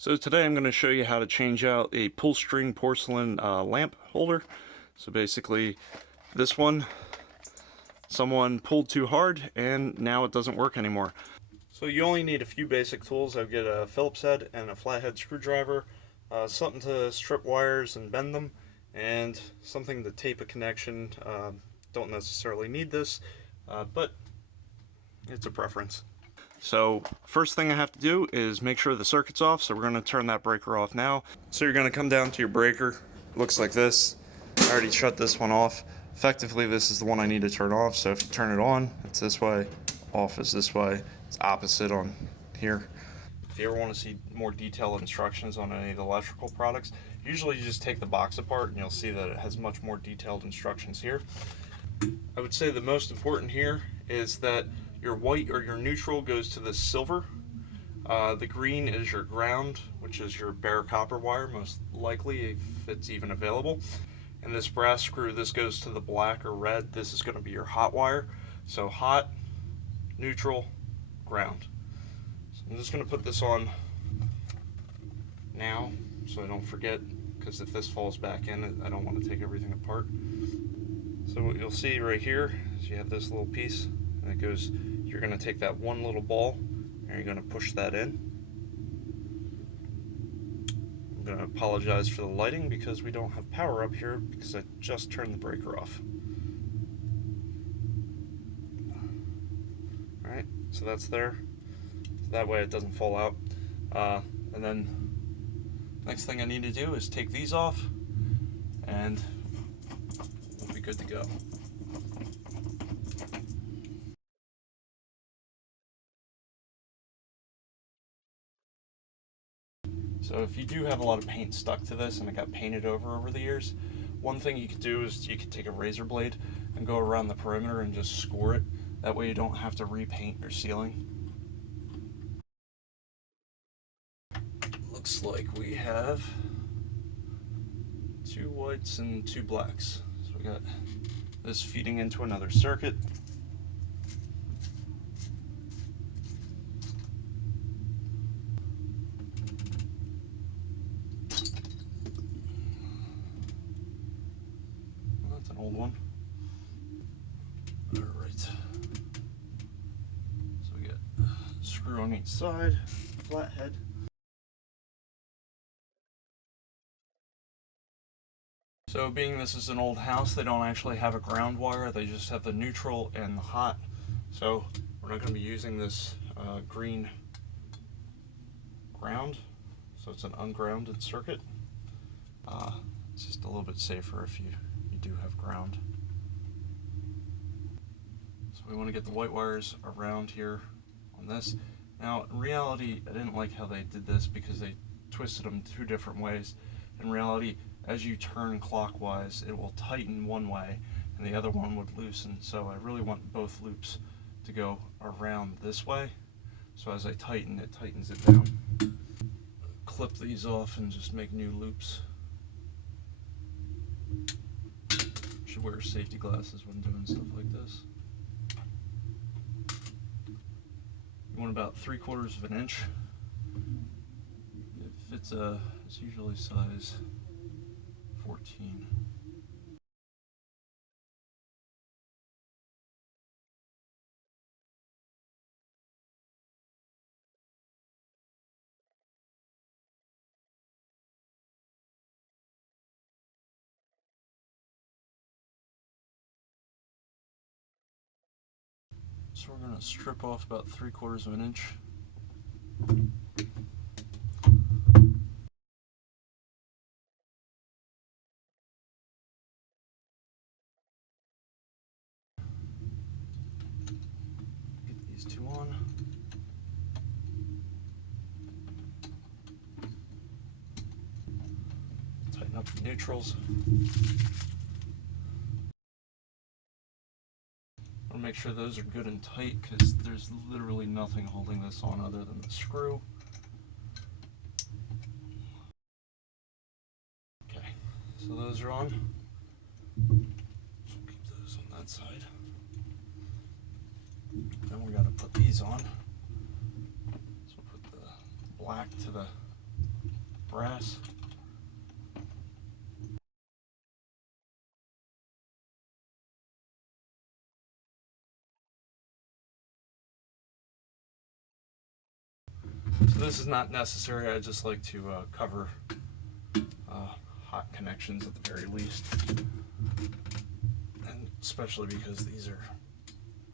So today I'm going to show you how to change out a pull string porcelain lamp holder. So basically this one, someone pulled too hard and now it doesn't work anymore. So you only need a few basic tools. I'll get a Phillips head and a flathead screwdriver, something to strip wires and bend them, and something to tape a connection. Don't necessarily need this, but it's a preference. So first thing I have to do is make sure the circuit's off, so we're going to turn that breaker off now. So you're going to come down to your breaker. Looks like this. I already shut this one off. Effectively this is the one I need to turn off, so if you turn it on, it's this way, off is this way. It's opposite on here. If you ever want to see more detailed instructions on any of the electrical products, usually you just take the box apart and you'll see that it has much more detailed instructions here. I would say the most important here is that your white or your neutral goes to the silver. The green is your ground, which is your bare copper wire, most likely, if it's even available. And this brass screw, this goes to the black or red. This is going to be your hot wire. So hot, neutral, ground. So I'm just going to put this on now so I don't forget, because if this falls back in, I don't want to take everything apart. So what you'll see right here is you have this little piece, and it goes, you're going to take that one little ball and you're going to push that in. I'm going to apologize for the lighting because we don't have power up here because I just turned the breaker off. Alright, so that's there. So that way it doesn't fall out. And then next thing I need to do is take these off and we'll be good to go. So if you do have a lot of paint stuck to this and it got painted over the years, one thing you could do is you could take a razor blade and go around the perimeter and just score it. That way you don't have to repaint your ceiling. Looks like we have 2 whites and 2 blacks. So we got this feeding into another circuit. Old one. All right. So we got a screw on each side, flat head. So being this is an old house, they don't actually have a ground wire. They just have the neutral and the hot. So we're not going to be using this green ground. So it's an ungrounded circuit. It's just a little bit safer if you do have ground. So we want to get the white wires around here on this. Now in reality, I didn't like how they did this because they twisted them 2 different ways. In reality, as you turn clockwise, it will tighten one way and the other one would loosen. So I really want both loops to go around this way. So as I tighten, it tightens it down. Clip these off and just make new loops. Should wear safety glasses when doing stuff like this. You want about 3/4 of an inch. If it's usually size 14. So we're going to strip off about 3/4 of an inch. Get these 2 on. Tighten up the neutrals. I want to make sure those are good and tight because there's literally nothing holding this on other than the screw. Okay, so those are on. So keep those on that side. Then we got to put these on. So we'll put the black to the brass. So this is not necessary. I just like to cover hot connections at the very least, and especially because these are,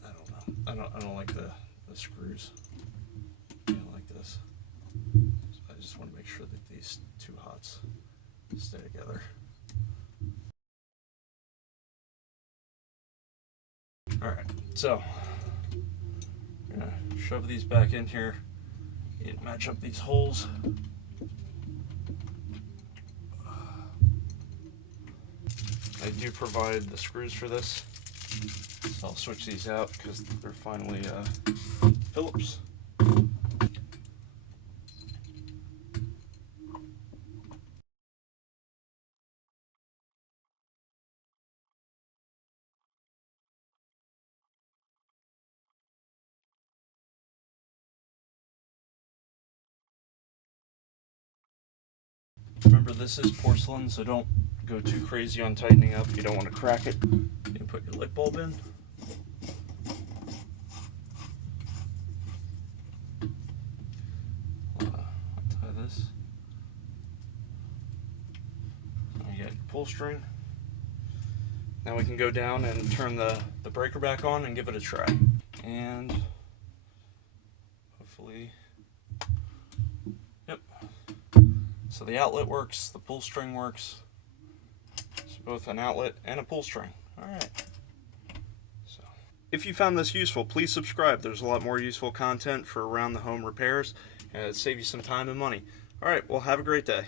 I don't know, I don't like the screws like this. So I just want to make sure that these two hots stay together. All right, so I'm gonna shove these back in here and match up these holes. I do provide the screws for this, so I'll switch these out because they're finally Phillips. Remember, this is porcelain, so don't go too crazy on tightening up. You don't want to crack it. You put your light bulb in. Tie this. You get your pull string. Now we can go down and turn the breaker back on and give it a try. And hopefully, yep. So the outlet works, the pull string works. So both an outlet and a pull string. All right. So if you found this useful, please subscribe. There's a lot more useful content for around the home repairs and it'll save you some time and money. All right, well, have a great day.